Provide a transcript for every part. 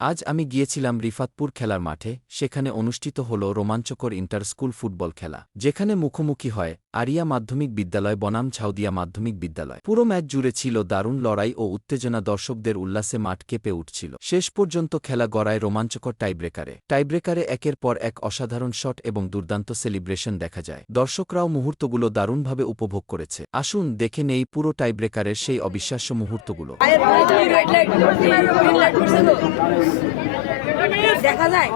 আজ আমি গিয়েছিলাম রিফাতপুর খেলার মাঠে, সেখানে অনুষ্ঠিত হল রোমাঞ্চকর ইন্টার স্কুল ফুটবল খেলা, যেখানে মুখোমুখি হয় আরিয়া মাধ্যমিক বিদ্যালয় বনাম ঝাউদিয়া মাধ্যমিক বিদ্যালয়। পুরো ম্যাচ জুড়ে ছিল দারুণ লড়াই ও উত্তেজনা, দর্শকদের উল্লাসে মাঠ কেঁপে উঠছিল। শেষ পর্যন্ত খেলা গড়ায় রোমাঞ্চকর টাইব্রেকারে একের পর এক অসাধারণ শট এবং দুর্দান্ত সেলিব্রেশন দেখা যায়। দর্শকরাও মুহূর্তগুলো দারুণভাবে উপভোগ করেছে। আসুন দেখে নেই পুরো টাইব্রেকারের সেই অবিশ্বাস্য মুহূর্তগুলো। দেখা যায়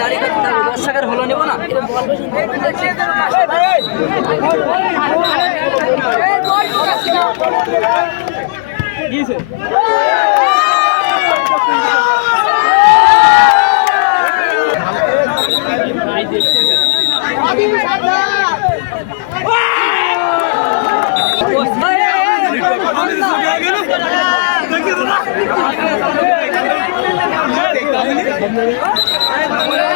দাঁড়িয়ে দর্শকের হলো নেব না। Thank you.